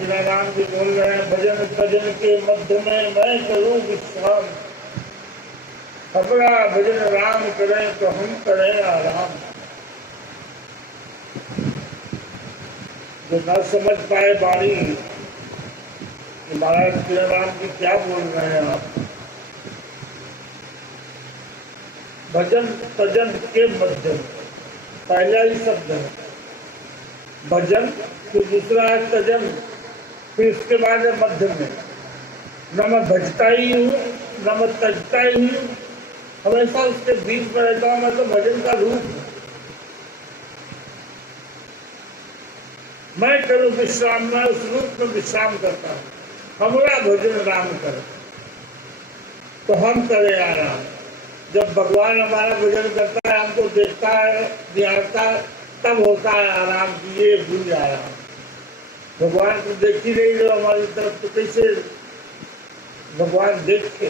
बिना राम के बोल रहे हैं, भजन तजन के मध्य में मैं करूं विश्राम, अपना भजन राम करें तो हम करें आराम। जो न समझ पाए बाणी कि महाराज श्री राम की क्या बोल रहे हैं आप, भजन तजन के मध्य, पहला ही शब्द है भजन, फिर दूसरा है तजन, फिर इसके बाद है मध्य में। न मैं भजता ही हूँ न मैं तजता ही हूँ, हमेशा उसके बीच में रहता हूँ। मैं तो भजन का रूप हूँ। मैं करूँ विश्राम, मैं उस रूप में विश्राम करता हूँ। हमारा भजन राम करे तो हम करें आराम। जब भगवान हमारा भजन करता है, हमको देखता है, निहारता है, तब होता है आराम की ये भूल आराम। भगवान को देख ही नहीं रहे हमारी तरफ, तो कैसे भगवान देख के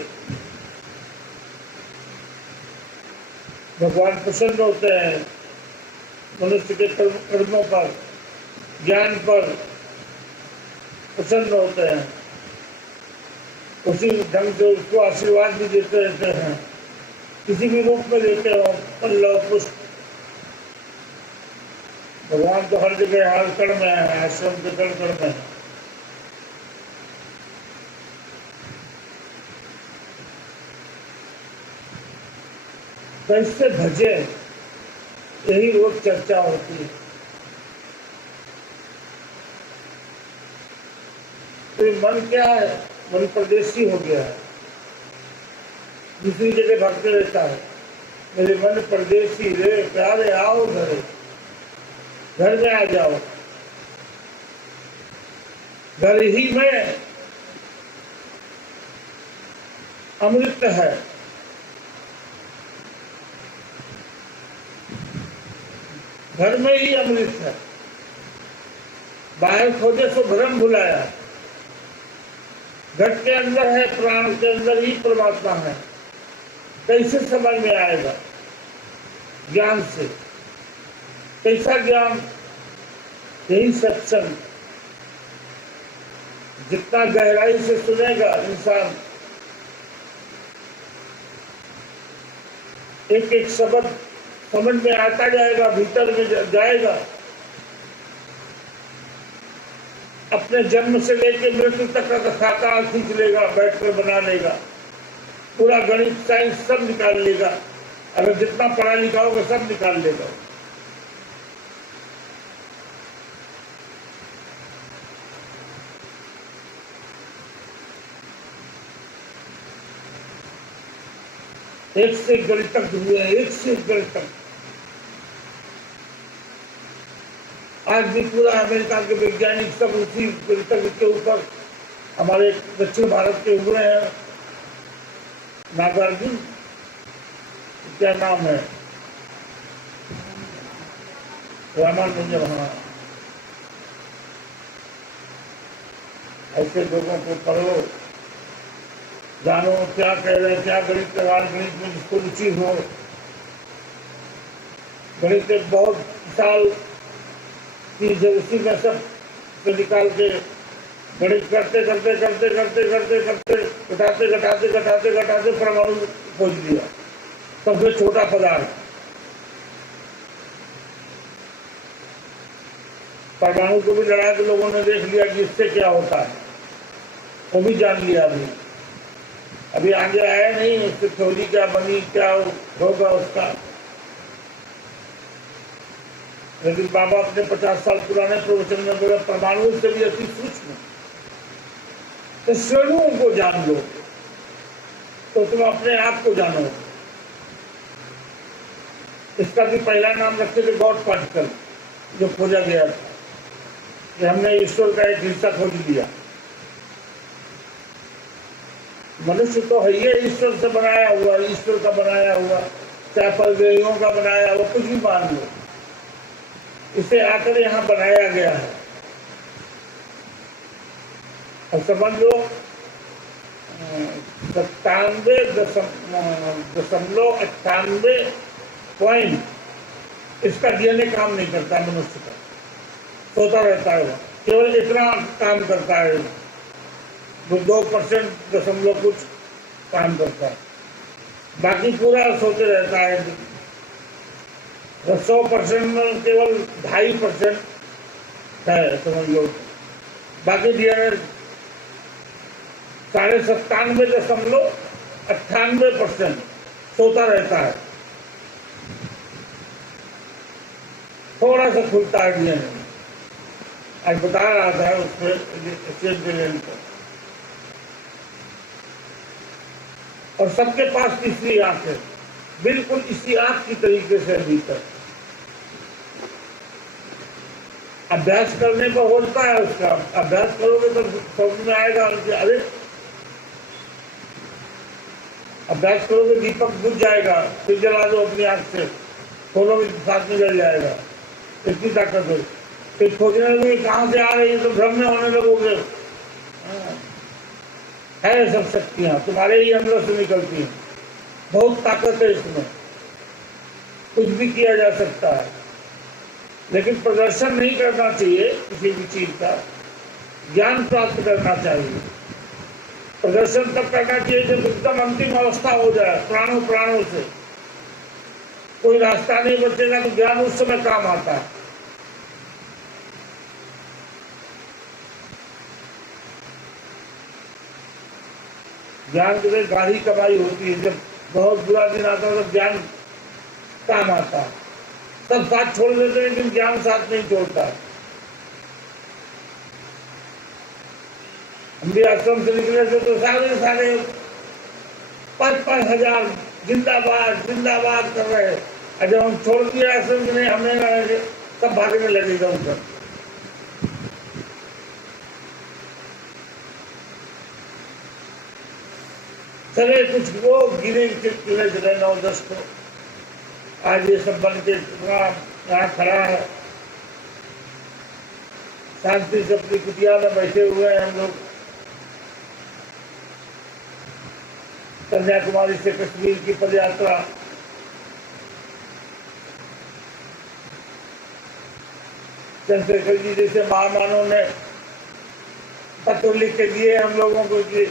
भगवान प्रसन्न होते हैं मनुष्य के कर्मों पर, ज्ञान पर प्रसन्न होते हैं। उसी ढंग से उसको आशीर्वाद भी देते रहते हैं, किसी भी रूप में देते हो, पल्लव पुष्प। भगवान तो हर जगह हर कण में है, आश्रम के कण कण में है। कैसे भजे, यही रोज चर्चा होती है। तो मन क्या है, मन परदेसी हो गया है, दूसरी जगह भागते रहता है। मेरे मन परदेसी रे प्यारे आओ घरे, घर में आ जाओ। घर ही में अमृत है, घर में ही अमृत है। बाहर खोजे सो भ्रम भुलाया, घट के अंदर है, प्राण के अंदर ही परमात्मा है। कैसे समझ में आएगा? ज्ञान से। कैसा ज्ञान? यही सत्संग। जितना गहराई से सुनेगा इंसान, एक एक शब्द समझ में आता जाएगा, भीतर में जाएगा। अपने जन्म से लेकर मृत्यु तक का खाता खींच लेगा, बैठकर बना लेगा, पूरा गणित साइंस सब निकाल लेगा। अगर जितना पढ़ा लिखा होगा सब निकाल लेगा। एक से एक गणितज्ञ हुए हैं, एक से एक गणितज्ञ। आज भी पूरा अमेरिका के वैज्ञानिक सब उसी गणितज्ञ के ऊपर, हमारे दक्षिण भारत के हुए हैं। नागार्जुन क्या नाम है, रामानुजन। हाँ, ऐसे लोगों को पढ़ो, जानो क्या कह रहे हैं, क्या गणित का, गणित में जिसको रुचि हो। गणित एक बहुत विशाल चीज है, उसी में सब निकाल के गणित करते करते करते करते करते करते घटाते घटाते घटाते घटाते परमाणु खोज लिया, सबसे छोटा पदार्थ। परमाणु को भी लड़ा के लोगों ने देख लिया कि इससे क्या होता है, वो भी जान लिया। अभी आगे आया नहीं, उसकी थोड़ी क्या बनी, क्या होगा उसका। लेकिन बाबा अपने 50 साल पुराने प्रवचन में बोला, परमाणु से भी अति सूक्ष्म। तो श्रेणुओं को जान लो तो तुम अपने आप को जानो। इसका भी पहला नाम रखते थे गॉड पार्टिकल, जो खोजा गया था कि हमने ईश्वर का एक हिस्सा खोज लिया। मनुष्य तो है ये ईश्वर से बनाया हुआ, ईश्वर का बनाया हुआ, चाहे परदेवियों का बनाया हुआ, कुछ भी मान लो, इसे आकर यहाँ बनाया गया है। अब समझ लो 97.98 पॉइंट इसका डीएनए काम नहीं करता, मनुष्य का सोता रहता है वो। केवल इतना काम करता है, वो 2% दशमलव कुछ काम करता है, बाकी पूरा सोते रहता है। 100% में केवल 2.5% है, समझ लो। बाकी डीएनए 97.98% सोता रहता है, थोड़ा सा खुलता है डीएनए। आज बता रहा था उसमें को, और सबके पास तीसरी आंख है, बिल्कुल इसी आंख की तरीके से भीतर। अभ्यास करने पर होता है उसका, अभ्यास करोगे तो समझ में आएगा कि अरे अभ्यास करोगे दीपक बुझ जाएगा, फिर जला दो अपनी आंख से, खोलो भी साथ में जल जाएगा, इतनी ताकत हो। फिर खोजने लगे कहाँ से आ रही है तो भ्रम में होने लगोगे। है सब शक्तियां तुम्हारे ही अंदर से निकलती हैं, बहुत ताकत है इसमें, कुछ भी किया जा सकता है। लेकिन प्रदर्शन नहीं करना चाहिए किसी भी चीज का, ज्ञान प्राप्त करना चाहिए। प्रदर्शन तब करना चाहिए जब एकदम अंतिम अवस्था हो जाए, प्राणों प्राणों से कोई रास्ता नहीं बचेगा, तो ज्ञान उस समय काम आता है। ज्ञान के लिए गाढ़ी कमाई होती है, जब बहुत बुरा दिन आता है तब ज्ञान काम आता है। सब साथ छोड़ देते हैं लेकिन ज्ञान साथ नहीं छोड़ता। हम भी आश्रम से निकले थे तो सारे 5,000 जिंदाबाद जिंदाबाद कर रहे हैं, और जब हम छोड़ दिए आश्रम से, नहीं हमें रहेंगे, सब भागने लगेगा उनका। चले कुछ वो गिरे किले चले 9-10 को, आज ये सब बन के यहाँ खड़ा है, शांति से अपनी कुटिया में बैठे हुए हैं हम लोग। कन्याकुमारी से कश्मीर की पदयात्रा, चंद्रशेखर जी जैसे महामानव ने पत्र लिख के दिए हम लोगों को कि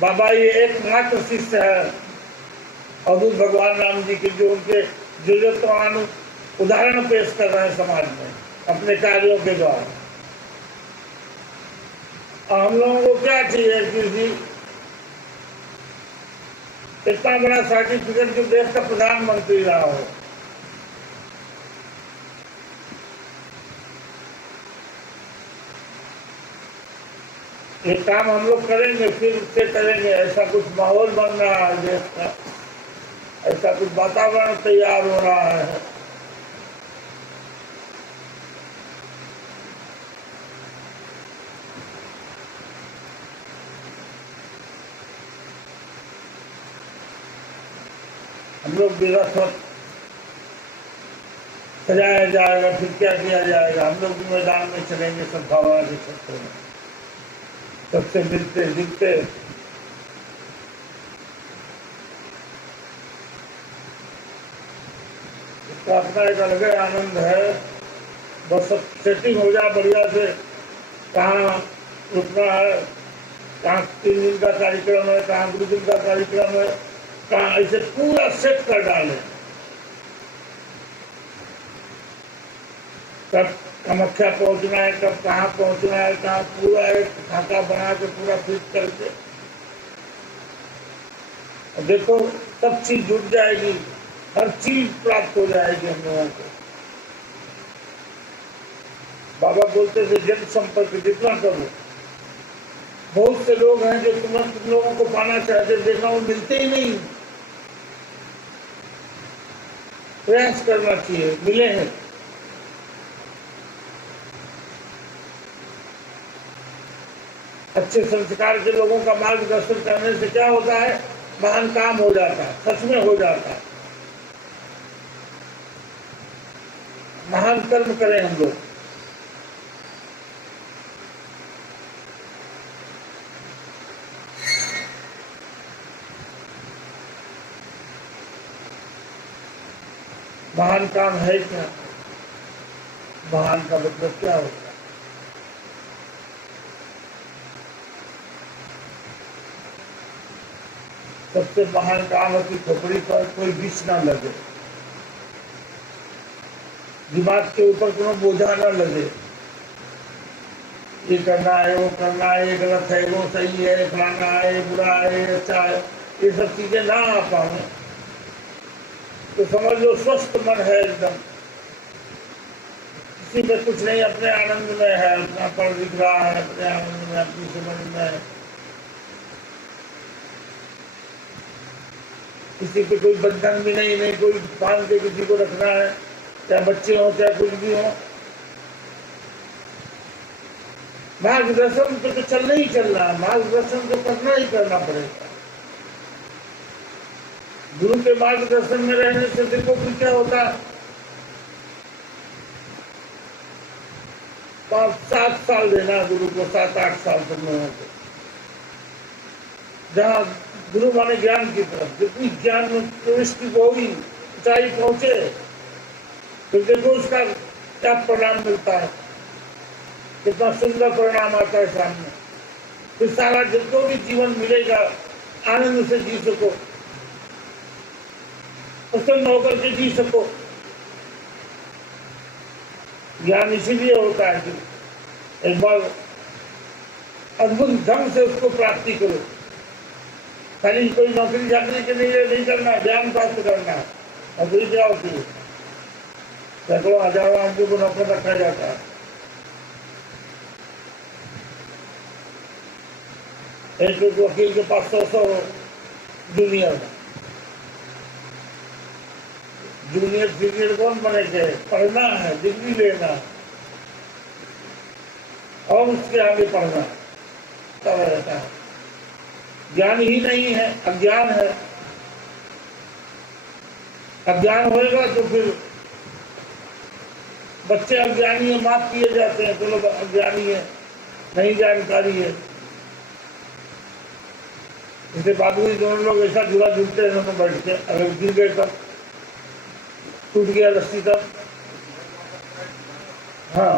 बाबा ये एकमात्र शिष्य है अवधूत भगवान राम जी के, जो उनके जरूरतवान उदाहरण पेश कर रहे हैं समाज में अपने कार्यों के द्वारा। और हम लोगों को क्या चाहिए कि इतना बड़ा सर्टिफिकेट जो देश का प्रधानमंत्री रहा हो, ये काम हम लोग करेंगे, फिर उससे करेंगे। ऐसा कुछ माहौल बन रहा है देश का, ऐसा कुछ वातावरण तैयार हो रहा है। हम लोग भी रथ सजाया जाएगा, फिर क्या किया जाएगा, हम लोग भी मैदान में चलेंगे सब भावना के क्षेत्र में, सबसे मिलते जुलते। इसका अपना एक अलग आनंद है। बस सब सेटिंग हो जाए बढ़िया से, कहाँ रुकना है, कहाँ 3 दिन का कार्यक्रम है, कहाँ 2 दिन का कार्यक्रम है, कहाँ ऐसे पूरा सेट कर डाले। कब कामाख्या पहुंचना है, कब कहाँ पहुंचना है, कहाँ पूरा एक खाका बना के पूरा फिट करके, और देखो सब चीज जुट जाएगी, हर चीज प्राप्त हो जाएगी हम लोगों को। बाबा बोलते थे जन संपर्क जितना करो। बहुत से लोग हैं जो तुम लोगों को पाना चाहते, देखना वो मिलते ही नहीं। प्रयास करना चाहिए, मिले हैं। अच्छे संस्कार के लोगों का मार्गदर्शन करने से क्या होता है, महान काम हो जाता है, सच में हो जाता है। महान कर्म करें हम लोग। महान काम है क्या? महान का मतलब क्या होता है? सबसे महान काम है कि खोपड़ी पर कोई विष ना लगे, दिमाग के ऊपर कोई बोझा ना लगे, ये करना है, वो करना है, ये गलत है, वो सही है, फलाना है, बुरा है, अच्छा है, ये सब चीजें ना आ पाए तो समझ लो स्वस्थ मन है एकदम, किसी में कुछ नहीं, अपने आनंद में है, अपना पढ़ लिख रहा है, अपने आनंद में, अपनी समझ में है, किसी पे कोई बंधन भी नहीं, नहीं कोई बांध के किसी को रखना है, चाहे बच्चे हो चाहे कुछ भी हो। मार्गदर्शन पे तो चलना ही चलना है, मार्गदर्शन तो करना ही करना पड़ेगा। गुरु के मार्गदर्शन में रहने से देखो कि क्या होता है, 5-7 साल देना गुरु को, 7-8 साल तक में होते, जहाँ गुरु माने ज्ञान की तरफ, जितनी ज्ञान में प्रविष्टि होगी, ऊंचाई पहुंचे, तो देखो उसका क्या परिणाम मिलता है, कितना सुंदर परिणाम आता है सामने। फिर सारा जिनको भी जीवन मिलेगा आनंद से जी सको, प्रसन्न होकर के जी सको। ज्ञान इसीलिए होता है कि एक बार अद्भुत ढंग से उसको प्राप्ति करो, खाली कोई नौकरी चाकरी के लिए नहीं करना, ज्ञान प्राप्त करना। नौकरी क्या होती है, सैकड़ों हजारों आदमी को नौकर रखा जाता है, एक वकील के पास 100 जूनियर, जूनियर सीनियर कौन बनेंगे, पढ़ना है, डिग्री लेना और उसके आगे पढ़ना, तब रहता है। ज्ञान ही नहीं है, अज्ञान है। अज्ञान होएगा तो फिर बच्चे अज्ञानी है, माफ किए जाते हैं, तो लोग अज्ञानी है, नहीं जानकारी है। जैसे बाबू जी दोनों लोग ऐसा झूला झूलते हैं दोनों बैठ के, अगर गिर गए तब, टूट गया रस्सी तब, हाँ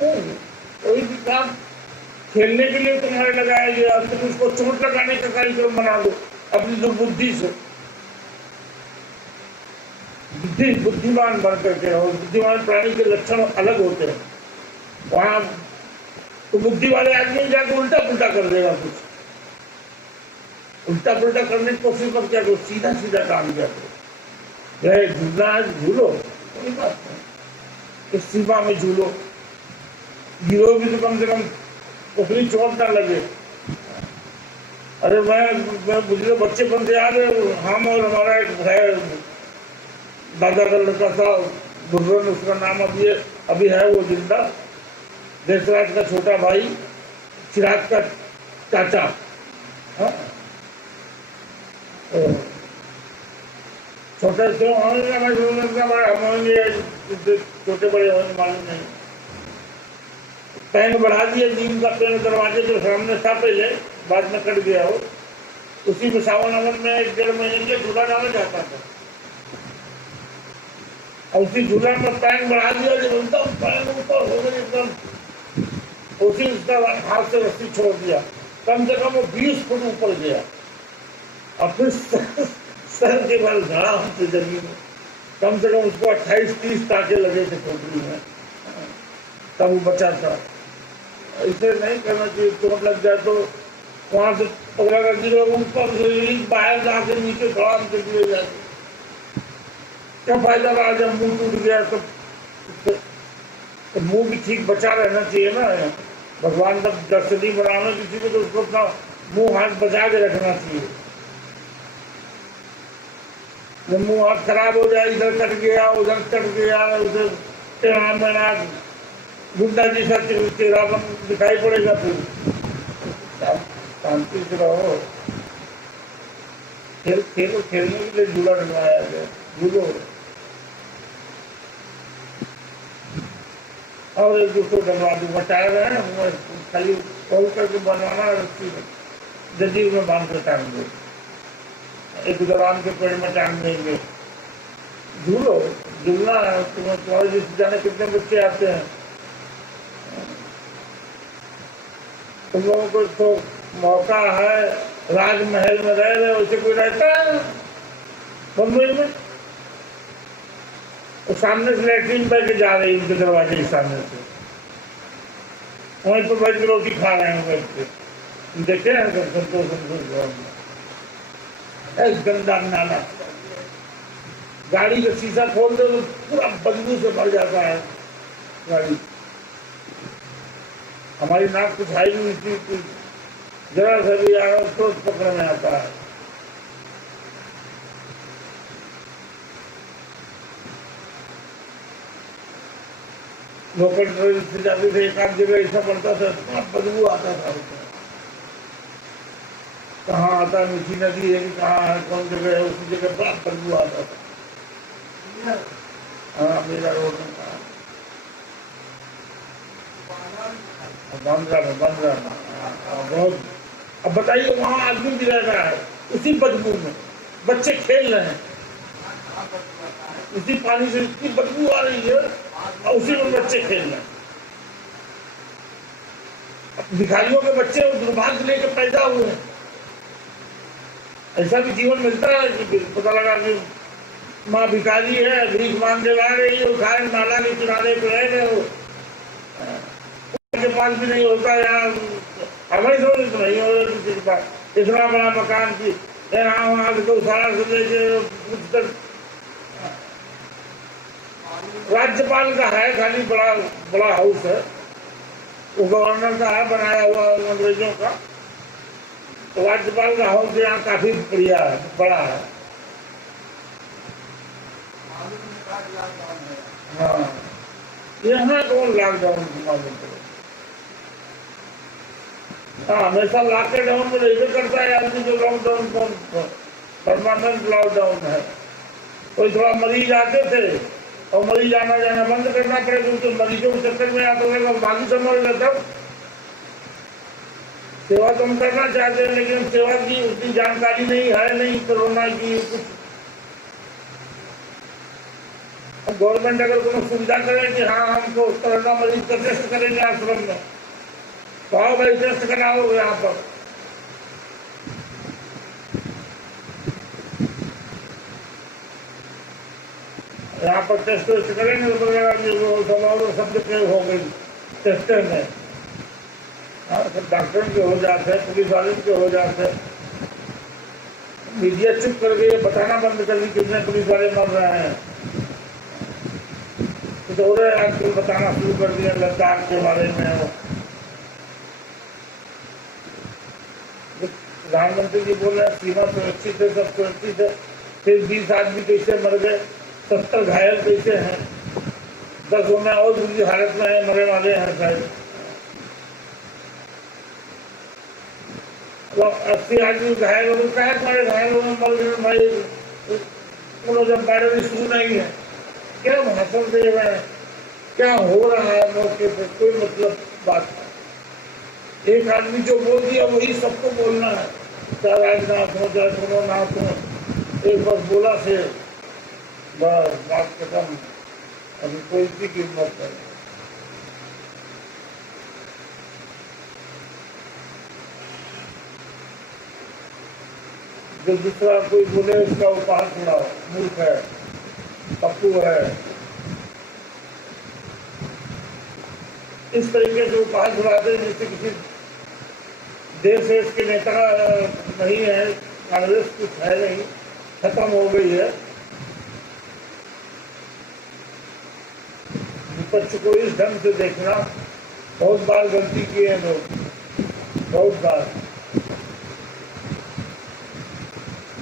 कोई भी काम खेलने के लिए तुम्हारे लगाया गया, तुम उसको चोट लगाने का कार्यक्रम बना दो अपनी जो बुद्धि से। बुद्धिमान बन करके रहो, बुद्धिमान प्राणी के लक्षण अलग होते हैं। वहां तो बुद्धि वाले आदमी जाकर उल्टा पुल्टा कर देगा, कुछ उल्टा पुल्टा करने की कोशिश मत क्या करो, सीधा सीधा काम किया करो। झूलना है झूलो, कोई बात नहीं, इस सीमा में झूलो, गिरो भी तो कम से कम अपनी चोट ना लगे। अरे मैं मुझे बच्चेपन से याद है, हम और हमारा एक है दादा का लड़का था, बुर्रन उसका नाम अभी है, वो जिंदा, देशराज का छोटा भाई, चिराग का चाचा, छोटे छोटे बड़े मालूम नहीं, पेड़ बढ़ा दिया, नीम का पेड़ दरवाजे के सामने था पहले, बाद में कट गया हो, उसी में सावन अवन में 1-1.5 महीने के झूला डाला जाता था, और उसी झूला में पैन बढ़ा दिया, जब एकदम पैन ऊपर हो गई एकदम, उसी उसका हाथ से रस्सी छोड़ दिया, कम से कम वो 20 फुट ऊपर गया, और फिर सर के बल घाम से जमीन, कम से कम उसको 28-30 टाके लगे थे खोपड़ी में, तब वो बचा था। इसे नहीं करना चाहिए, चोट लग जाए तो वहां से पकड़ा कर गिरे, ऊपर से बाहर जाके नीचे खड़ा के गिरे जाते, क्या फायदा रहा जब मुंह टूट गया तो मुंह भी ठीक बचा रहना चाहिए ना। भगवान जब दर्शनी बनाना किसी को तो उसको अपना मुंह हाथ बचा के रखना चाहिए। जब मुंह हाथ खराब हो जाए, इधर कट गया उधर कट गया, उधर टेढ़ा मेढ़ा गुंडा जैसा चेहरा दिखाई पड़ेगा, फिर शांति से रहो। खेलने के लिए झूला डलवाया गया, झूलो और एक दूसरे डलवा दूंगा, टायर है खाली खोल करके बनवाना, रस्सी में जंजीर में बांध कर टांग दो, एक दौरान के पेड़ में टांग देंगे, झूलो झूलना है। तुम्हारे जिस जाने कितने बच्चे आते हैं, तुम लोगों को तो मौका है राजमहल में रह रहे वैसे कोई रहता है मुंबई में? तो सामने से लैट्रीन बह के जा रही उनके दरवाजे के सामने से, वहीं पर बैठ के रोटी खा रहे हैं बैठ के, देखे हैं संतोष गंदा नाला। गाड़ी का शीशा खोल दो तो पूरा बदबू से भर जाता है गाड़ी। हमारी नाक कुछ हाई नहीं थी, जरा सा भी आया तो पकड़ में आता है। लोकल ट्रेन से जाते थे, एक आध जगह ऐसा पड़ता था, इतना बदबू आता था। कहाँ आता है, मीठी नदी है कि कहाँ है, कौन जगह है, उसी जगह बड़ा बदबू आता था। हाँ, मेरा रोड में कहा बांद्रा बहुत। अब बताइए वहाँ आदमी भी रह रहा है उसी बदबू में, बच्चे खेल रहे हैं उसी पानी से, इतनी बदबू आ रही है और उसी में बच्चे खेल रहे हैं। भिखारियों के बच्चे दुर्भाग्य लेकर पैदा हुए हैं। ऐसा भी जीवन मिलता है कि पता लगा कि माँ भिखारी है, भीख मांग के ला रही है, खाए नाला के किनारे पे रह गए, के पास भी नहीं होता यार, हमारी समझ तो नहीं हो रही किसी के पास इतना बड़ा मकान की यहाँ वहाँ से गौशाला से लेके तक। राज्यपाल का है खाली बड़ा बड़ा हाउस है, वो गवर्नर का है बनाया हुआ अंग्रेजों का। तो राज्यपाल का हाउस यहाँ काफी बढ़िया है, बड़ा है। हाँ, यहाँ कौन लॉकडाउन मालूम करो। हाँ, हमेशा लॉकडाउन में नहीं करता है आदमी जो लॉकडाउन कौन परमानेंट लॉकडाउन है। कोई थोड़ा मरीज आते थे और मरीज आना जाना बंद करना पड़े, क्योंकि मरीजों के चक्कर में आते थे बाकी समझ लेता। सेवा तो हम करना चाहते हैं लेकिन सेवा की उतनी जानकारी नहीं है, नहीं कोरोना की कुछ। गवर्नमेंट अगर कोई सुविधा करे कि हाँ हमको कोरोना मरीज का टेस्ट करेंगे आश्रम में, तो आओ भाई टेस्ट कराओ यहाँ पर। यहाँ पर टेस्ट वेस्ट करेंगे तो बोलेगा कि वो शब्द प्रयोग हो गई टेस्टर में। हाँ, सब डॉक्टर के हो जाते हैं, पुलिस वाले के हो जाते हैं। मीडिया चुप कर गई, बताना बंद कर दी कितने पुलिस वाले मर रहे हैं। तो आजकल बताना शुरू कर दिया लद्दाख के बारे में। प्रधानमंत्री जी बोल रहे हैं सीमा सुरक्षित है, सब सुरक्षित है, फिर 20 आदमी कैसे मर गए, 70 घायल कैसे हैं, 10 में और बुरी हालत में है, मरे वाले हैं शायद। 80 आदमी घायल हो गए, तुम्हारे घायल में मर गए भाई, जब वायरल इशू नहीं है, क्या भाषण दे रहे हैं, क्या हो रहा है मौके पे, कोई मतलब बात नहीं। एक आदमी जो बोल दिया वही सबको बोलना है, चाहे राजनाथ हो चाहे सोमनाथ हो, एक बार बोला से बस बात खत्म। अभी कोई भी कीमत नहीं। जो दूसरा कोई बोले उसका उपहार छुड़ाओ, मूर्ख है, पप्पू है, इस तरीके से उपहार छुड़ाते हैं जैसे किसी देश के नेता नहीं है, कांग्रेस कुछ है नहीं, खत्म हो गई है। विपक्ष को इस ढंग से देखना, बहुत बार गलती किए हैं लोग, बहुत बार।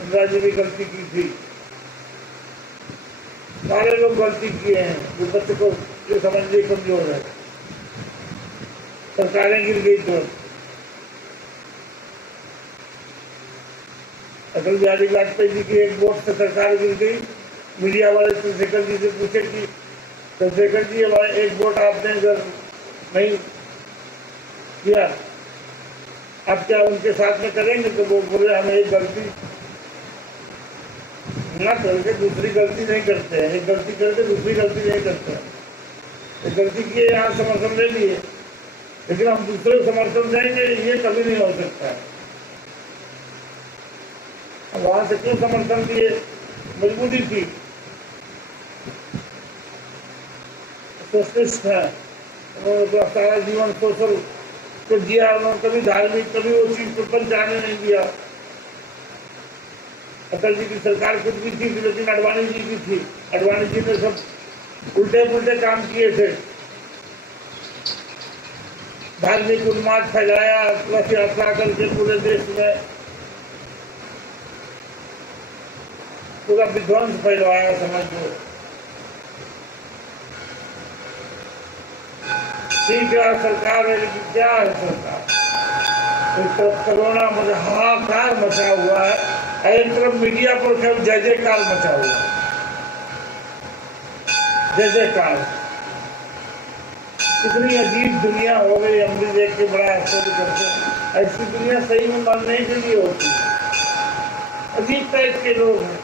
इंदिरा जी भी गलती की थी, सारे लोग गलती किए हैं। विपक्ष को जो समझने कमजोर है, सरकारें गिर गई तो अटल बिहारी वाजपेयी जी की एक वोट से सरकार गिर गई। मीडिया वाले चंद्रशेखर जी से पूछे कि चंद्रशेखर जी हमारे एक वोट आपने अगर नहीं किया आप क्या उनके साथ में करेंगे? तो वो बोले हमें एक गलती ना करके दूसरी गलती नहीं करते हैं, एक गलती करके दूसरी गलती नहीं करते हैं। एक गलती किए यहाँ समर्थन ले लिए, लेकिन हम दूसरे समर्थन देंगे ये कभी नहीं हो सकता है। वहां से क्यों समर्थन दिए? मजबूरी थी। सोशलिस्ट है, उन्होंने अपना सारा जीवन सोशल को जिया, उन्होंने कभी धार्मिक, कभी वो चीज प्रपंच जाने नहीं दिया। अटल जी की सरकार खुद भी थी, लेकिन अडवाणी जी की थी। अडवाणी जी ने सब उल्टे पुल्टे काम किए थे, धार्मिक उन्माद फैलाया, रथ यात्रा करके पूरे देश में पूरा विध्वंस फैलवाया समझ लो। ठीक है सरकार है, लेकिन क्या है सरकार? एक तरफ कोरोना में हाहाकार मचा हुआ है, एक तरफ मीडिया पर केवल जय जयकार मचा हुआ है, जय जयकार। कितनी अजीब दुनिया हो गई, हम भी देख के बड़ा आश्चर्य करते। ऐसी दुनिया सही में मानने के लिए होती है। अजीब टाइप के लोग हैं।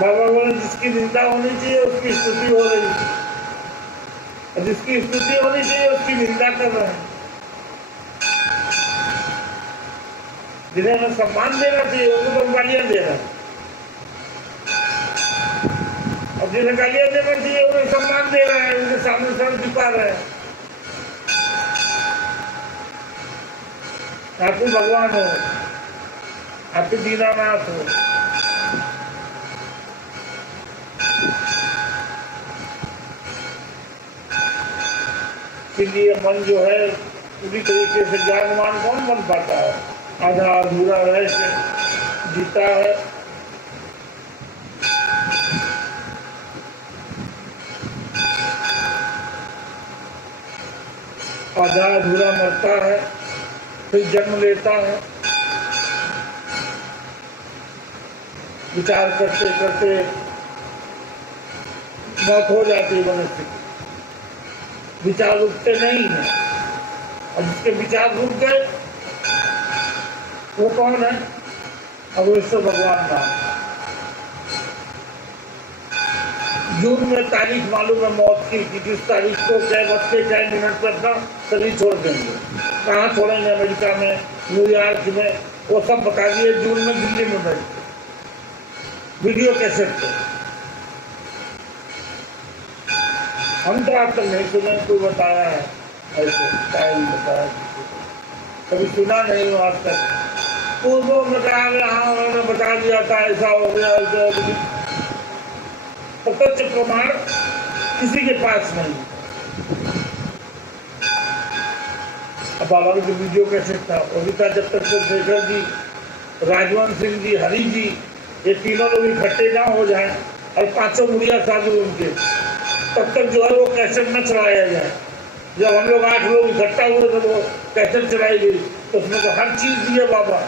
बाबा बोले जिसकी निंदा होनी चाहिए उसकी स्तुति हो रही है, और जिसकी स्तुति होनी चाहिए उसकी निंदा कर रहे हैं। जिन्हें हमें सम्मान देना चाहिए उनको तो गालियां दे रहे हैं, और जिन्हें गालियां देना चाहिए उन्हें सम्मान दे रहे हैं, उनके सामने सर झुका रहे हैं। आप ही भगवान हो, आप ही दीनानाथ हो। इसलिए मन जो है पूरी तरीके से ज्ञानवान कौन बन पाता है? आधा अधूरा रह के जीता है। आधा अधूरा मरता है, फिर जन्म लेता है। विचार करते करते मौत हो जाती है मनुष्य की। विचार रुकते नहीं है, और जिसके विचार रुक गए वो कौन है? अब विश्व भगवान नाम। जून में तारीख मालूम है मौत की कि किस तारीख को क्या वक्त के क्या मिनट पर अपना शरीर छोड़ देंगे। कहाँ छोड़ेंगे? अमेरिका में, न्यूयॉर्क में, वो सब बता दिए। जून में दिल्ली में बैठ वीडियो कैसेट पे। हम तो आज तक नहीं सुने, कोई बताया है ऐसे, टाइम बताया, कभी सुना नहीं हो आज तक। पूर्वों में कहा गया, हाँ उन्होंने बता दिया था, ऐसा हो गया, ऐसा हो गया। प्रत्यक्ष प्रमाण किसी के पास नहीं। अब बाबा का जो वीडियो कैसेट था वो भी था, जब तक तो शेखर जी, राजवंश सिंह जी, हरि जी, ये तीनों लोग इकट्ठे ना हो जाए और पांचों मुड़िया साधु उनके, तब तक जो है वो कैसेट न चलाया जाए। जब हम लोग 8 लोग इकट्ठा हुए तो वो कैसेट चलाई गई, तो उसमें तो हर चीज दी है बाबा।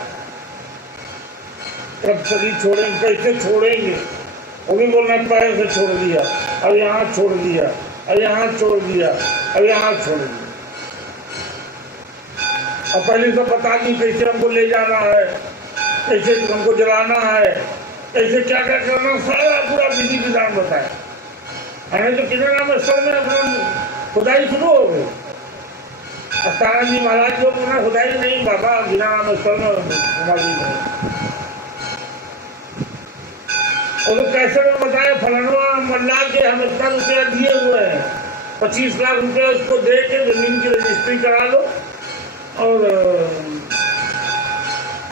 कब शरीर छोड़ेंगे, कैसे छोड़ेंगे, वो भी बोलना पैर से छोड़ दिया, अब यहाँ छोड़ दिया, अब यहाँ छोड़ दिया, अब यहाँ छोड़ दिया। और पहले से बता दी कैसे हमको ले जाना है, कैसे हमको जलाना है, कैसे क्या क्या करना, सारा पूरा विधि विधान बताया। हमें तो कितने नाम स्तर में अपना खुदाई शुरू हो गई। तारा जी महाराज जो बोला खुदाई नहीं बाबा, बिना नाम स्तर में खुदाई नहीं। और कैसे में बताया फलाना मल्ला के हम इतना रुपया दिए हुए हैं, 25 लाख रुपया उसको दे के जमीन की रजिस्ट्री करा लो और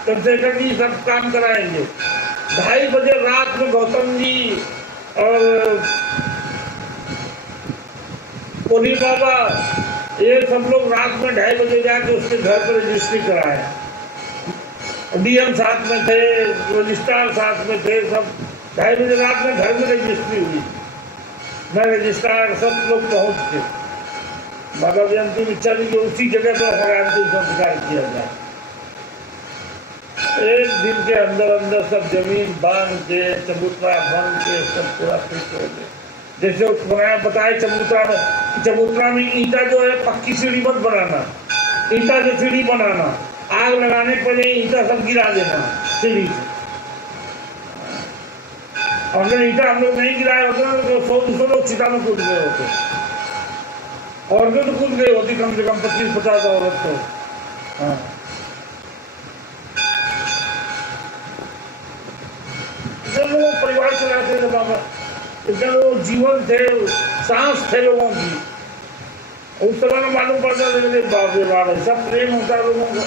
चंद्रशेखर जी सब काम कराएंगे। 2:30 बजे रात में गौतम जी और कोनी बाबा ये सब लोग रात में 2:30 बजे जाके उसके घर पर रजिस्ट्री कराए। डीएम साथ में थे, रजिस्ट्रार साथ में थे, सब 2:30 बजे रात में घर में रजिस्ट्री हुई। मैं रजिस्ट्रार सब लोग पहुंच के बाबा की अंतिम इच्छा थी कि उसी जगह पर हमारा अंतिम संस्कार किया जाए। एक दिन के अंदर अंदर सब जमीन बांध के, चबूतरा बन के सब पूरा फिट हो गया। जैसे उसको बताया चबूतरा में ईंटा जो है पक्की सीढ़ी मत बनाना, ईंटा से सीढ़ी बनाना, आग लगाने पर ईंटा सब गिरा देना सीढ़ी से। और अगर ईंटा हम लोग नहीं गिराए होते तो 100-200 लोग चिता में कूद गए होते, औरतें तो कूद गई होती कम से कम 25-50 औरत तो। हाँ इतना वो जीवन थे, सांस थे लोगों की। उस समय में मालूम पड़ता था कि बाप रे बाप, सब प्रेम होता लोगों का।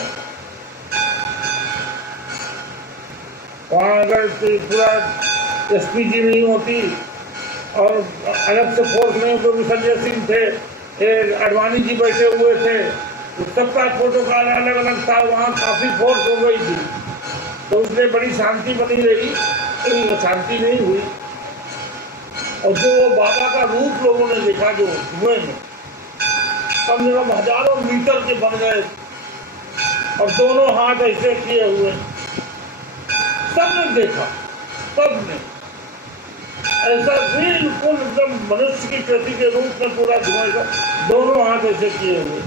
वहाँ अगर पूरा एसपीजी नहीं होती और अलग से फोर्स नहीं, तो संजय सिंह थे, अडवाणी जी बैठे हुए थे, तो सबका फोटो का अलग अलग था। वहाँ काफी फोर्स हो गई थी, तो उसमें बड़ी शांति बनी रही, लेकिन शांति नहीं हुई। और जो वो बाबा का रूप लोगों ने देखा जो धुएं में, कम से कम हजारों मीटर के बन गए, और दोनों हाथ ऐसे किए हुए, सबने देखा, सबने ऐसा बिल्कुल एकदम मनुष्य की कृति के रूप में पूरा धुएं का, दोनों हाथ ऐसे किए हुए।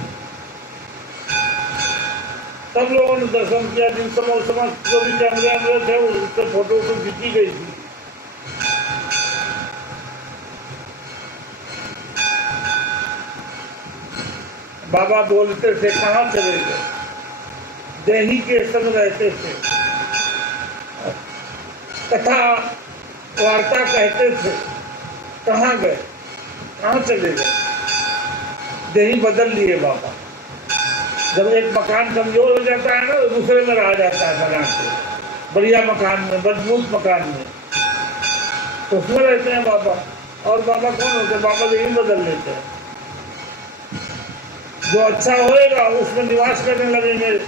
सब लोगों ने दर्शन किया। जिन समय उस समय जो भी कैमरे में थे उससे फोटो खींची गई थी। बाबा बोलते थे, कहाँ चले गए, देही के संग रहते थे, कथा वार्ता कहते थे, कहाँ गए, कहाँ चले गए। देही बदल लिए बाबा। जब एक मकान कमजोर हो जाता है ना, तो दूसरे में रह जाता है बना के, बढ़िया मकान में, मजबूत मकान में, तो उसमें रहते हैं बाबा। और बाबा कौन होते हैं? बाबा देही बदल लेते हैं। जो अच्छा होएगा उसमें निवास करने लगेंगे,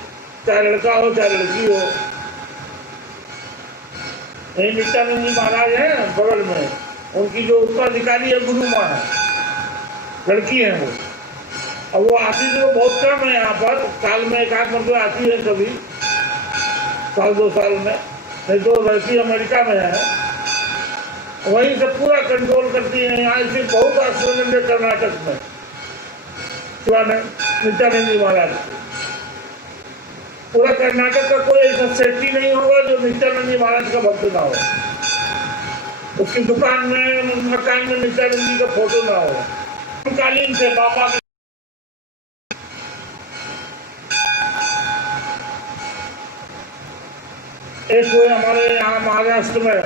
चाहे लड़का हो चाहे लड़की हो। यही नित्यानंद जी महाराज हैं बगल में, उनकी जो उत्तराधिकारी है गुरु माँ है, लड़की है वो। अब वो आती तो बहुत कम है यहाँ पर, साल में एक आध मरतबा आती है, कभी साल 2 साल में, नहीं तो लड़की अमेरिका में है, वहीं से पूरा कंट्रोल करती है। यहाँ से बहुत आश्रम है कर्नाटक में, नित्यानंद जी महाराज। पूरा कर्नाटक का कोई ऐसा सेठी नहीं होगा जो नित्यानंद जी महाराज का भक्त ना हो, उसकी दुकान में मकान में नित्यानंद जी का फोटो ना हो। कालीन से बाबा एक हुए हमारे यहाँ महाराष्ट्र में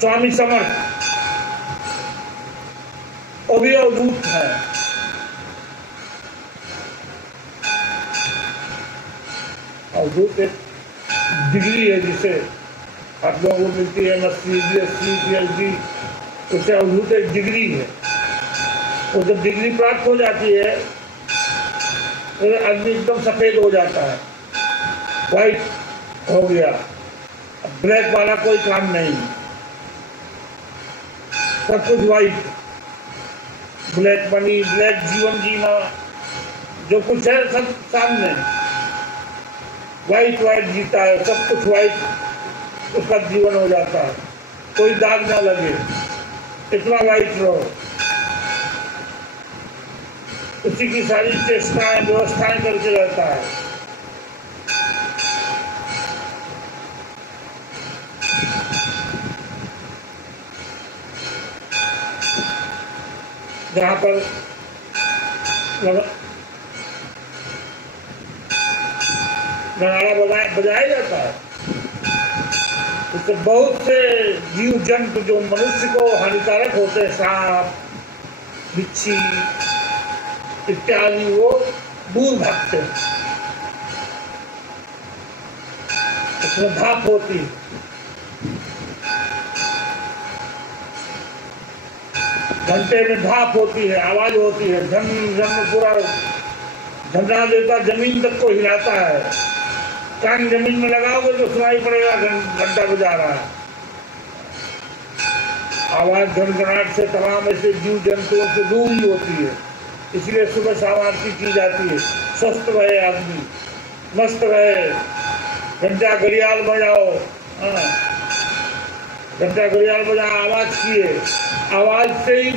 स्वामी समर्थ, वो भी अवधूत है। अवधूत एक डिग्री है जिसे आप लोगों को मिलती है, MSc, BSc, PhD, उससे अवधूत एक डिग्री है। वो जब डिग्री प्राप्त हो जाती है तो आदमी एकदम सफेद हो जाता है, व्हाइट हो गया, ब्लैक वाला कोई काम नहीं, सब कुछ व्हाइट, ब्लैक मनी, ब्लैक जीवन जीना, जो कुछ है सब सामने, व्हाइट व्हाइट जीता है, सब कुछ व्हाइट उसका जीवन हो जाता है, कोई दाग ना लगे, इतना व्हाइट रहो। उसी की सारी चेष्टाएं व्यवस्थाएं करके रहता है। जहाँ पर नगाड़ा बजाया जाता है, इससे बहुत से जीव जंतु जो मनुष्य को हानिकारक होते हैं, सांप, बिच्छी इत्यादि, वो दूर भागते हैं। उसमें धाप होती है, घंटे में धाप होती है, आवाज होती है, झन झन पूरा झंझा देता, जमीन तक को हिलाता है। कान जमीन में लगाओगे तो सुनाई पड़ेगा घंटा बजा रहा है। आवाज घनघनाट से तमाम ऐसे जीव जंतुओं से दूर ही होती है, इसलिए सुबह शाम आरती की जाती है। स्वस्थ रहे आदमी, मस्त रहे, घंटा घड़ियाल बजाओ, घंटा घड़ियाल बजाओ, आवाज किए, आवाज से ही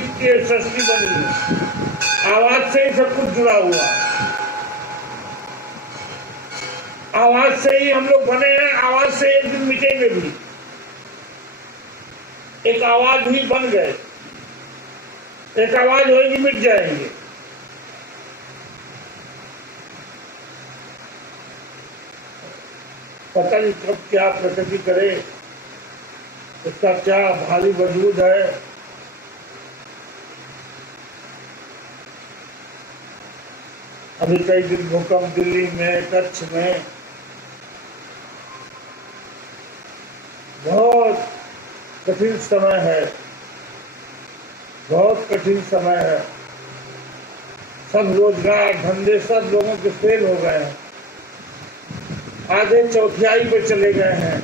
सृष्टि बनी है, आवाज से ही सब कुछ जुड़ा हुआ है, आवाज से ही हम लोग बने हैं, आवाज से एक दिन मिटेंगे भी। एक आवाज ही बन गए, एक आवाज होगी मिट जाएंगे। पता नहीं कब क्या प्रकृति करे, उसका क्या भारी वजूद है। अभी कई दिन भूकंप दिल्ली में, कच्छ में, बहुत कठिन समय है, बहुत कठिन समय है। सब रोजगार धंधे सब लोगों के फेल हो गए हैं, आधे चौथाई पे चले गए हैं।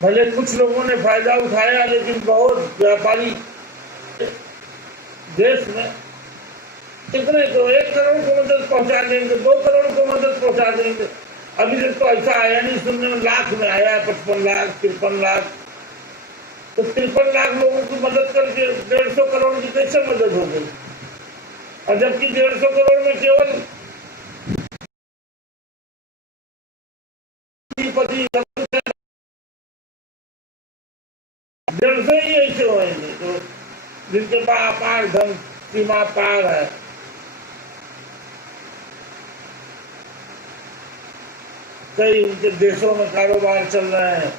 भले कुछ लोगों ने फायदा उठाया, लेकिन बहुत व्यापारी देश में कितने को 1 करोड़ को मदद पहुंचा देंगे, 2 करोड़ को मदद पहुंचा देंगे। अभी तक तो ऐसा आया नहीं, सुनने में लाख में आया, 55 लाख 53 लाख। तो 53 लाख लोगों की मदद करके 150 करोड़ की कैसे मदद हो गई? और जबकि 150 करोड़ में केवल पति 150 ही ऐसे होंगे तो जिनके पास अपार धन सीमा पार है। कई उनके देशों में कारोबार चल रहे हैं,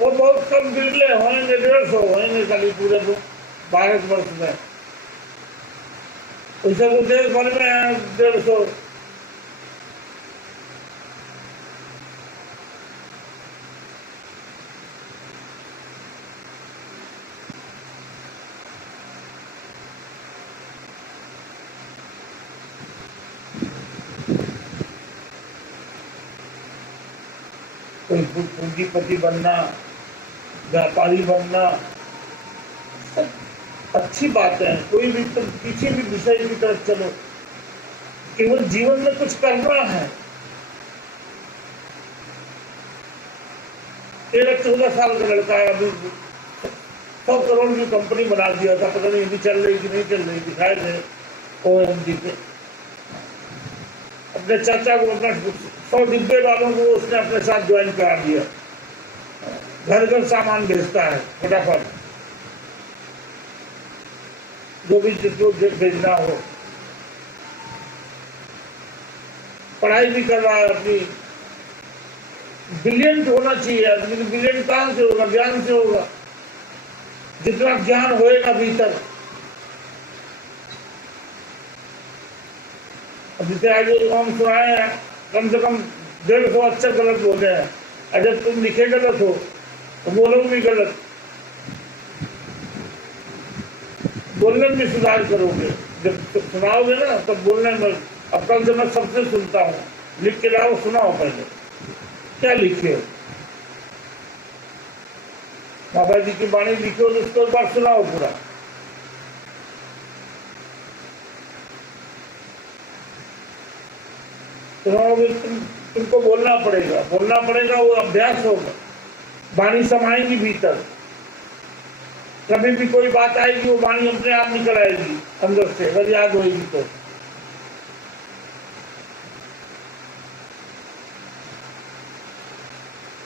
वो बहुत कम बिरले होंगे, 150 होंगे खाली पूरे भारतवर्ष में। वैसे वो देश भर में है 150। कोई पूंजीपति बनना, व्यापारी बनना सब अच्छी बात है। कोई भी तुम किसी भी विषय की तरफ चलो, केवल जीवन में कुछ करना है। 13-14 साल का लड़का है, अभी 100 करोड़ की कंपनी बना दिया था, पता नहीं अभी चल रही कि नहीं चल रही, दिखाए थे OMG पे। अपने चाचा को, अपना 100 डिब्बे वालों को उसने अपने साथ ज्वाइन करा दिया। घर घर सामान भेजता है फटाफट, जो भी जिसको भेजना हो। पढ़ाई भी कर रहा है अपनी। ब्रिलियंट होना चाहिए आदमी। ब्रिलियंट कहाँ से होगा? ज्ञान से होगा। जितना ज्ञान होएगा भीतर। जिसे आज हम सुनाए हैं, कम से कम 150 अक्षर गलत बोले हैं। अगर तुम लिखे गलत हो तो बोलोगे भी गलत, बोलने में सुधार करोगे। जब सुनाओगे ना तब बोलने में। अब कल से मैं सबसे सुनता हूँ, लिख के लाओ, सुनाओ पहले क्या लिखे हो। बाबा जी की वाणी लिखे हो तो उसको एक बार सुनाओ पूरा। सुनाओगे तुमको बोलना पड़ेगा, बोलना पड़ेगा, वो अभ्यास होगा। वाणी समाएंगी भीतर। कभी भी कोई बात आएगी, वो वाणी अपने आप निकल आएगी अंदर से, अगर याद होगी तो।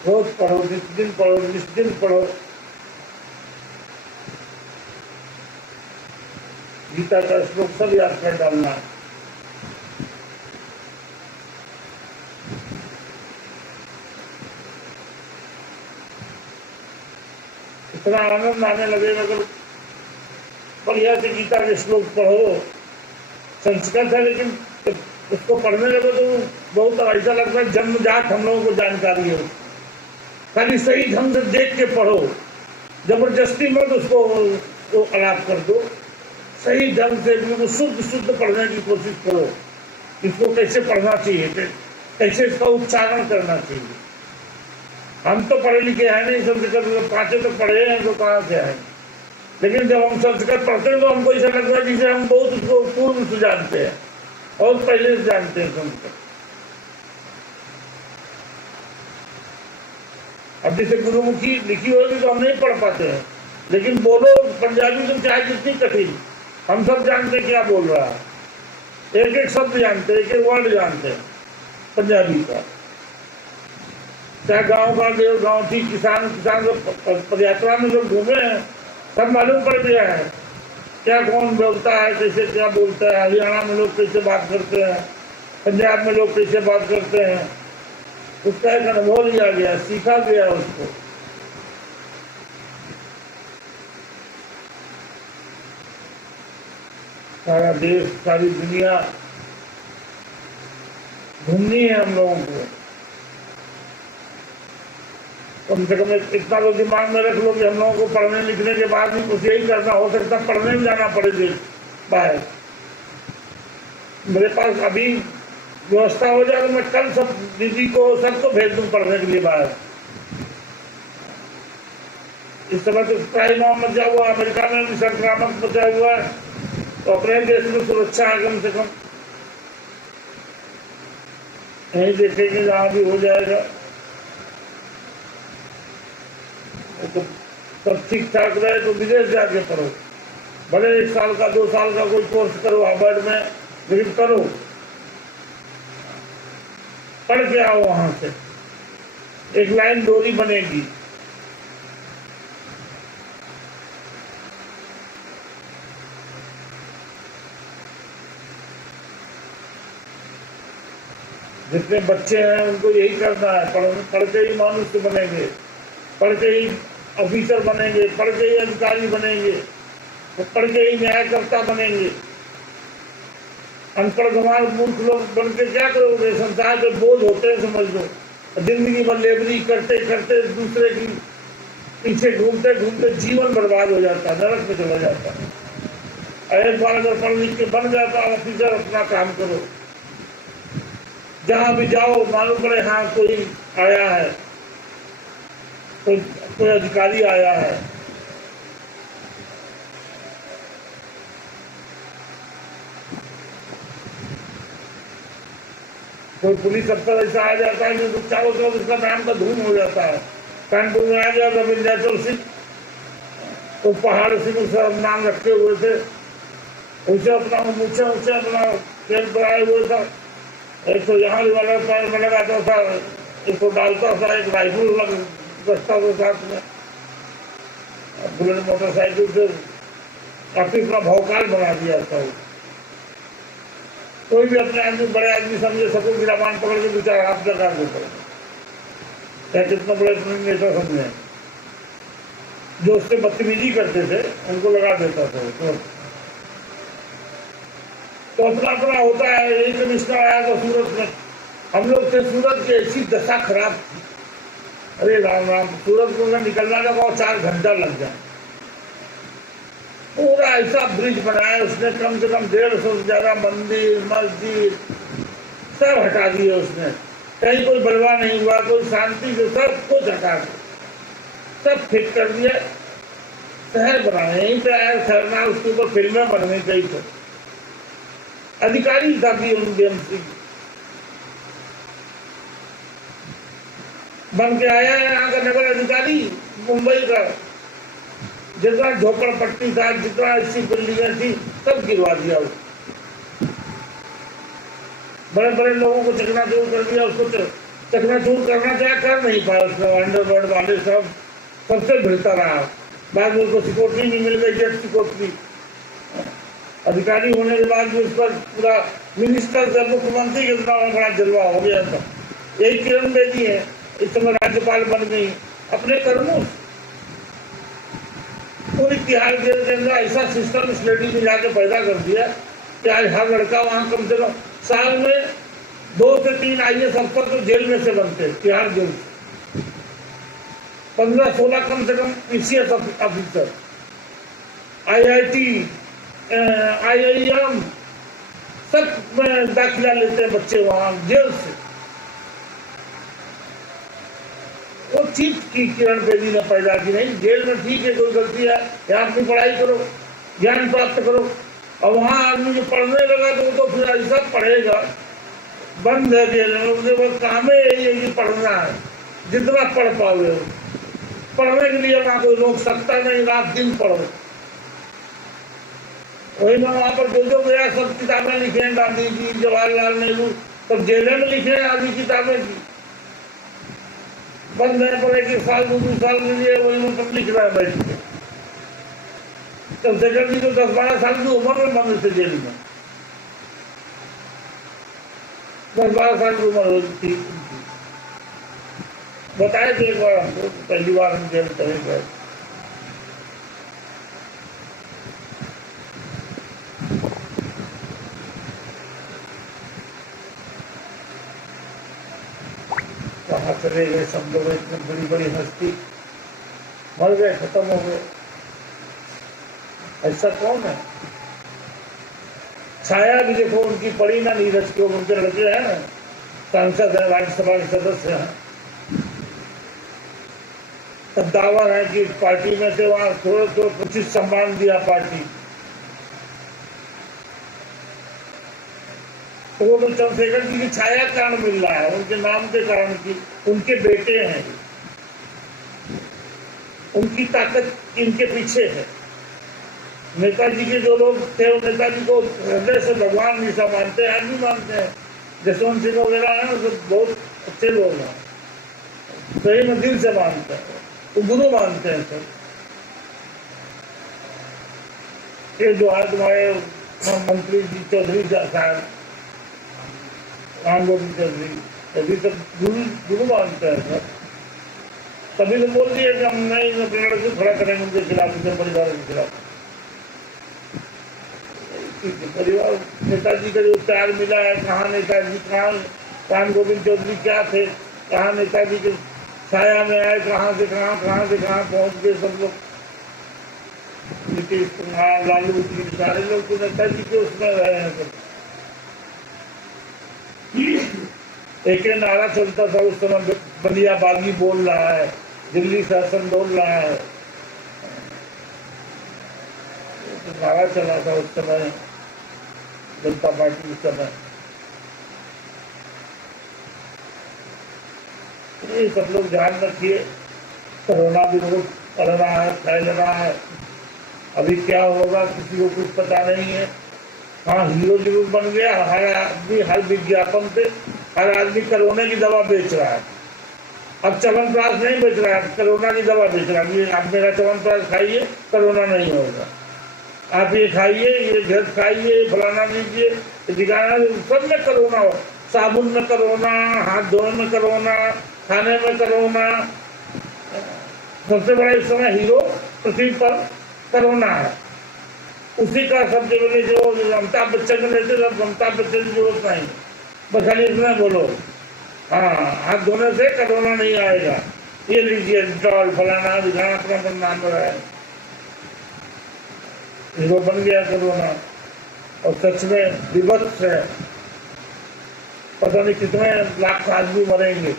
रोज पढ़ो, निस्दिन पढ़ो, निस्दिन पढ़ो। गीता का श्लोक सब याद कर डालना। इतना आनंद आने लगेगा अगर बढ़िया से गीता के श्लोक पढ़ो। संस्कृत है लेकिन उसको पढ़ने लगे तो बहुत ऐसा लगता है जन्मजात हम लोगों को जानकारी है। खाली सही ढंग से देख के पढ़ो, जबरदस्ती मत उसको अलाप कर दो। सही ढंग से बिल्कुल शुद्ध शुद्ध पढ़ने की कोशिश करो। इसको कैसे पढ़ना चाहिए, कैसे इसका उच्चारण करना चाहिए। हम तो पढ़े लिखे हैं नहीं, संस्कृत 5 तक पढ़े हैं तो कहाँ से आए। लेकिन जब हम संस्कृत पढ़ते हैं तो हमको ऐसा लगता है जिसे हम बहुत उसको पूर्व से जानते हैं और पहले से जानते हैं संस्कृत। अब जैसे गुरुमुखी लिखी होगी तो हम नहीं पढ़ पाते हैं, लेकिन बोलो पंजाबी तो चाहे जितनी कठिन, हम सब जानते क्या बोल रहा है। एक एक शब्द जानते हैं, एक एक वर्ड जानते हैं पंजाबी का। चाहे गांव का देव गांव थी, किसान पदयात्रा में लोग घूमे हैं, सब मालूम पड़ गया है क्या कौन बोलता है, कैसे क्या बोलता है। हरियाणा में लोग कैसे बात करते हैं, पंजाब में लोग कैसे बात करते हैं, उसका एक अनुभव लिया गया, सीखा गया उसको। सारा देश, सारी दुनिया घूमनी है हम लोगों को। कम से कम इतना तो दिमाग में रख लो कि हम लोगों को पढ़ने लिखने के बाद भी कुछ यही करना, हो सकता पढ़ने में जाना पड़ेगा बाहर। मेरे पास अभी व्यवस्था हो जाए तो मैं कल सब दीदी को सबको भेज दूं पढ़ने के लिए बाहर। इस समय तो क्राइम मचा हुआ, अमेरिका में भी संक्रामक मचा हुआ है, तो अपने देश में सुरक्षा है कम से कम। यही देखेंगे जहां भी हो जाएगा तो सब ठीक ठाक रहे तो विदेश जाके पढ़ो, भले 1 साल का 2 साल का कोई कोर्स करो हार्वर्ड में, लेकिन करो, पढ़ के आओ वहां से, एक लाइन डोरी बनेगी। जितने बच्चे हैं उनको यही करना है, पढ़ के ही मनुष्य बनेंगे, पढ़ के ही ऑफिसर बनेंगे, पढ़ के ही अधिकारी बनेंगे, पढ़ के ही न्यायकर्ता बनेंगे। अनपढ़ गंवार मूर्ख लोग बन के क्या करोगे? संसार के बोझ होते हैं समझ लो, जिंदगी भर लेबरी करते करते दूसरे की पीछे घूमते घूमते जीवन बर्बाद हो जाता है, नरक में चला जाता है। एक बार अगर पढ़ लिख के बन जाता ऑफिसर, अपना काम करो, जहां भी जाओ मालूम पड़े हाँ कोई आया है, कोई अधिकारी आया है। कोई पुलिस अफसर ऐसा आ जाता है तो चारों तरफ उसका नाम का धूम हो जाता है। कानपुर में आ गया था विंध्याचल सिंह, तो पहाड़ सिंह सब नाम रखे हुए थे, उसे अपना ऊंचे ऊंचे अपना खेल बनाए हुए था। एक तो यहाँ वाला पैर में लगाता था, एक तो डालता था, एक राइफल रखता था साथ में, बुलेट मोटरसाइकिल से काफी अपना भौकाल बना दिया था। कोई भी अपने आदमी, बड़े आदमी समझे, सबको गिराबान पकड़ के 2-4 हाथ लगा देता, चाहे कितना बड़े नेता समझे, जो उससे बदतमीजी करते थे उनको लगा देता था। तो अपना अपना होता है। यही कमिश्नर आया था सूरत में, हम लोग थे सूरत की ऐसी दशा खराब थी, अरे राम राम, सूरत को निकलना का बहुत 4 घंटा लग जाए। पूरा ऐसा ब्रिज बनाया उसने, कम से कम 150 से ज्यादा मंदिर मस्जिद सब हटा दिए उसने, कहीं कोई बलवा नहीं हुआ, कोई शांति से सब कुछ हटा दिया, सब फिट कर दिया, शहर बनाए। यहीं पे आया ठहरना, उसके ऊपर फिल्में बननी चाहिए थे। अधिकारी था BMC बन के आया है यहाँ का नगर अधिकारी मुंबई का। जितना झोपड़पट्टी था, जितना ऐसी बिल्डिंगें थी, सब गिरवा दिया उसको। बड़े बड़े लोगों को चकनाचूर कर दिया, उसको चकनाचूर करना क्या कर नहीं पाया उसने। अंडरवर्ल्ड वाले सब सबसे भिड़ता रहा, बाद में उसको सिक्योरिटी नहीं मिल गई, जेट सिक्योरिटी। अधिकारी होने के बाद भी उस पर पूरा मिनिस्टर से मुख्यमंत्री के बड़ा जलवा हो गया था। यही किरण बेदी है, इस समय राज्यपाल बन गई अपने कर्मों। पूरी तिहाड़ जेल के अंदर ऐसा सिस्टम इस लेडी ने जाके पैदा कर दिया कि आज हर लड़का वहां कम से कम साल में 2 से 3 IAS अफसर तो जेल में से बनते, तिहाड़ जेल से 15-16 कम से कम PCS ऑफिसर, IIT IIM सब में दाखिला लेते हैं बच्चे वहां जेल से। वो चीज की किरण बेदी ने पैदा की। नहीं, जेल में ठीक है, कोई गलती है, यहाँ अपनी पढ़ाई करो, ज्ञान प्राप्त करो। और वहां आदमी जो पढ़ने लगा तो फिर ऐसा पढ़ेगा, बंद है जेल में, उसके बाद काम यही है कि पढ़ना है, जितना पढ़ पाओगे। पढ़ने के लिए वहां कोई रोक सकता नहीं, रात दिन पढ़ो। वही मैं वहां पर जो गया सब किताबें लिखे हैं, गांधी जी, जवाहरलाल नेहरू, सब जेल में लिखे हैं आधी किताबें की। बंद है पर 1 साल 2 साल के लिए वही मतलब लिख रहा है बैठ के। चंद्रशेखर जी तो 10-12 साल की उम्र में बंद थे जेल में। 10-12 साल की उम्र होती थी। बताए थे एक बार हमको, पहली बार हम जेल चले गए। कहाँ चले गए सब लोग, इतनी बड़ी बड़ी हस्ती, मर गए, खत्म हो गए। ऐसा कौन है? छाया भी देखो उनकी पड़ी ना, नीरज के उनके लड़के हैं ना, सांसद है, राज्यसभा के सदस्य हैं। तब दावा है कि पार्टी में से वहां थोड़े तो उचित सम्मान दिया पार्टी, तो वो तो चंद्रशेखर जी की छाया कारण मिल रहा है, उनके नाम के कारण की। उनके बेटे हैं, उनकी ताकत इनके पीछे है। नेताजी के जो लोग थे वो नेताजी को हृदय से भगवान जैसा मानते हैं, आज भी मानते हैं। जसवंत सिंह वगैरह है ना, सब बहुत अच्छे लोग हैं, सही में दिल से मानते हैं, वो गुरु मानते हैं सब। ये जो आज हमारे मंत्री जी चौधरी साहब, राम गोविंद चौधरी, अभी सब गुरु मानते हैं सब। तभी तो बोल दिए कि हम नहीं अपने लड़के खड़ा करेंगे उनके खिलाफ, उनके परिवार के खिलाफ। परिवार नेताजी का जो प्यार मिला है, कहाँ नेताजी, कहाँ राम गोविंद चौधरी क्या थे, कहाँ नेताजी के छाया में आए, कहाँ से कहाँ पहुंच गए सब लोग। नीतीश कुमार, लालू जी, सारे लोग तो नेताजी के उसमें रहे हैं सब। एक नारा चलता था उस समय, बलिया बागी बोल रहा है, दिल्ली शासन बोल रहा है, तो नारा चला था उस समय जनता पार्टी उस समय। ये सब लोग ध्यान रखिए, कोरोना भी बहुत बढ़ रहा है, फैल रहा है। अभी क्या होगा किसी को कुछ पता नहीं है। हाँ, हीरो जरूर बन गया हर आदमी, हर विज्ञापन पे हर आदमी कोरोना की दवा बेच रहा है। अब च्यवनप्राश नहीं बेच रहा है, कोरोना की दवा बेच रहा है। आप मेरा च्यवनप्राश खाइए, कोरोना नहीं होगा। आप ये खाइए, ये घर खाइए, फलाना लीजिए, दिखाना, सब में कोरोना हो। साबुन में कोरोना, हाथ धोने में कोरोना, खाने में कोरोना। सबसे बड़ा इस समय हीरो पृथ्वी पर कोरोना है। उसी का सब जगह जो अमिताभ बच्चन को लेते, सब अमिताभ बच्चन की जरूरत नहीं, बस खाली इतना बोलो, हाँ हाथ धोने से कोरोना नहीं आएगा, ये लीजिए डिटॉल फलाना दिखाना, अपना नाम है, हीरो बन गया कोरोना। और सच में विभत्स है, पता नहीं कितने लाख आदमी मरेंगे।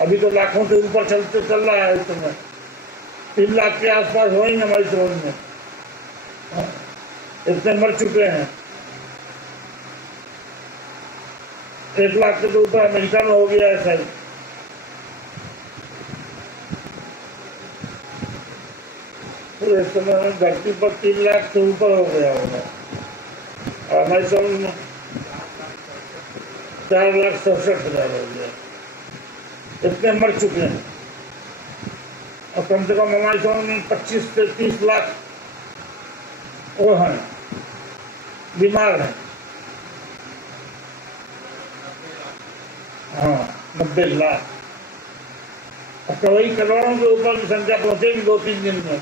अभी तो लाखों से ऊपर चल रहा है इस समय, 3 लाख के आसपास होंगे हमारी समझ में, इतने मर चुके हैं। 1 लाख के तो ऊपर अमेरिका में हो गया है सर। तो इस समय धरती पर 3 लाख से ऊपर हो गया होगा, और हमारी समझ में 4,67,000 हो गया, इतने मर चुके हैं। और कम से कम हमारी समझ में 25 से 30 लाख वो हैं, बीमार हैं। हाँ, 90 लाख। अब तो वही करोड़ों के ऊपर की संख्या पहुंचेगी 2-3 दिन में,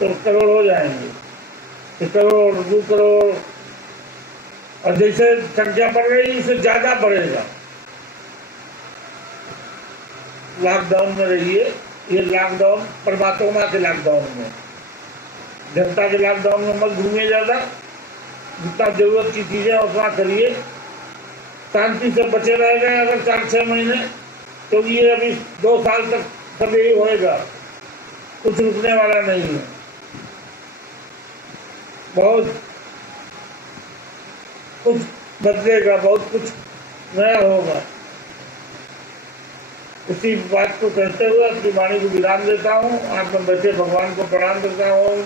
तो करोड़ हो जाएंगे, 1 करोड़ 2 करोड़। और जैसे संख्या बढ़ रही उससे ज्यादा बढ़ेगा। लॉकडाउन में रहिए, ये लॉकडाउन परमात्मा के लॉकडाउन में, जनता के लॉकडाउन में मत घूमिए ज्यादा। जितना जरूरत की चीजें उतना करिए, शांति से बचे रह गए अगर 4-6 महीने, तो ये अभी 2 साल तक सब यही होएगा, कुछ रुकने वाला नहीं है। बहुत कुछ बदलेगा, बहुत कुछ नया होगा। इसी बात को कहते हुए अपनी वाणी को विराम देता हूँ। आप में बैठे भगवान को प्रणाम करता हूँ।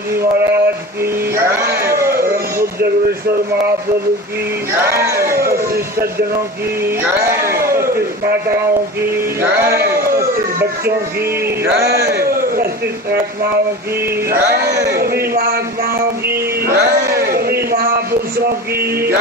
जी महाराज की, परम पूज्य गुरेश्वर महाप्रभु की, उपस्थित सज्जनों की, उपस्थित माताओं की, उपस्थित बच्चों की, उपस्थित आत्माओं की, सभी महात्माओं की, सभी महापुरुषों की